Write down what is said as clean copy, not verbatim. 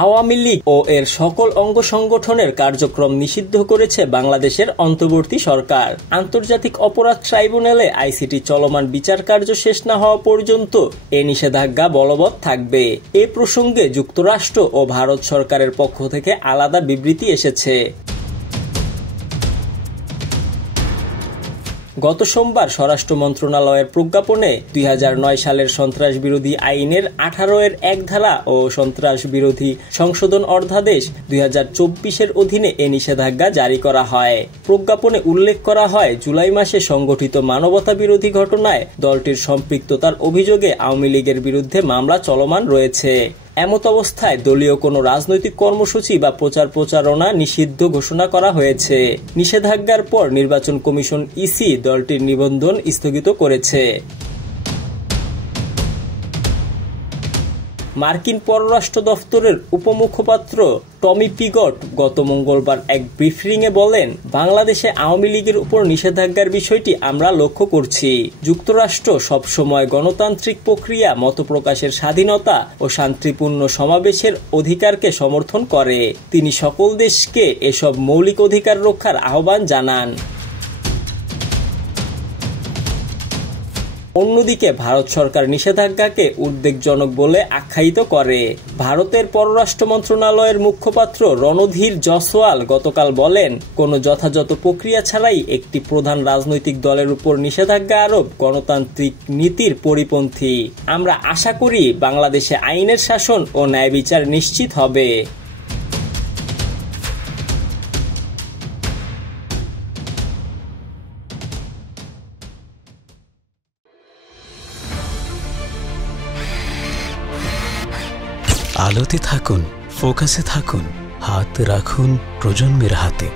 আওয়ামী লীগ ও এর সকল অঙ্গ সংগঠনের কার্যক্রম নিষিদ্ধ করেছে বাংলাদেশের অন্তর্বর্তী সরকার। আন্তর্জাতিক অপরাধ ট্রাইব্যুনালে আইসিটি চলমান বিচার কার্য শেষ না হওয়া পর্যন্ত এ নিষেধাজ্ঞা বলবৎ থাকবে। এ প্রসঙ্গে যুক্তরাষ্ট্র ও ভারত সরকারের পক্ষ থেকে আলাদা বিবৃতি এসেছে। গত সোমবার স্বরাষ্ট্র মন্ত্রণালয়ের প্রজ্ঞাপনে 2009 সালের সন্ত্রাস বিরোধী আইনের 18 এক ধারা ও সন্ত্রাস বিরোধী সংশোধন অধ্যাদেশ 2024 অধীনে এ নিষেধাজ্ঞা জারি করা হয়। প্রজ্ঞাপনে উল্লেখ করা হয়, জুলাই মাসে সংগঠিত মানবতা বিরোধী ঘটনায় দলটির সম্পৃক্ততার অভিযোগে আওয়ামী লীগের বিরুদ্ধে মামলা চলমান রয়েছে। এমত অবস্থায় দলীয় কোনো রাজনৈতিক কর্মসূচি বা প্রচারণা নিষিদ্ধ ঘোষণা করা হয়েছে। নিষেধাজ্ঞার পর নির্বাচন কমিশন ইসি দলটির নিবন্ধন স্থগিত করেছে। মার্কিন পররাষ্ট্র দফতরের উপমুখপাত্র টমি পিগট গত মঙ্গলবার এক ব্রিফিংয়ে বলেন, বাংলাদেশে আওয়ামী লীগের উপর নিষেধাজ্ঞার বিষয়টি আমরা লক্ষ্য করছি। যুক্তরাষ্ট্র সবসময় গণতান্ত্রিক প্রক্রিয়া, মতপ্রকাশের স্বাধীনতা ও শান্তিপূর্ণ সমাবেশের অধিকারকে সমর্থন করে। তিনি সকল দেশকে এসব মৌলিক অধিকার রক্ষার আহ্বান জানান। অন্যদিকে ভারত সরকার নিষেধাজ্ঞাকে উদ্বেগজনক বলে আখ্যায়িত করে। ভারতের পররাষ্ট্র মন্ত্রণালয়ের মুখপাত্র রণধীর জয়সওয়াল গতকাল বলেন, কোনো যথাযথ প্রক্রিয়া ছাড়াই একটি প্রধান রাজনৈতিক দলের উপর নিষেধাজ্ঞা আরোপ গণতান্ত্রিক নীতির পরিপন্থী। আমরা আশা করি বাংলাদেশে আইনের শাসন ও ন্যায় বিচার নিশ্চিত হবে। আলোতে থাকুন, ফোকাসে থাকুন, হাত রাখুন প্রজন্মের হাতে।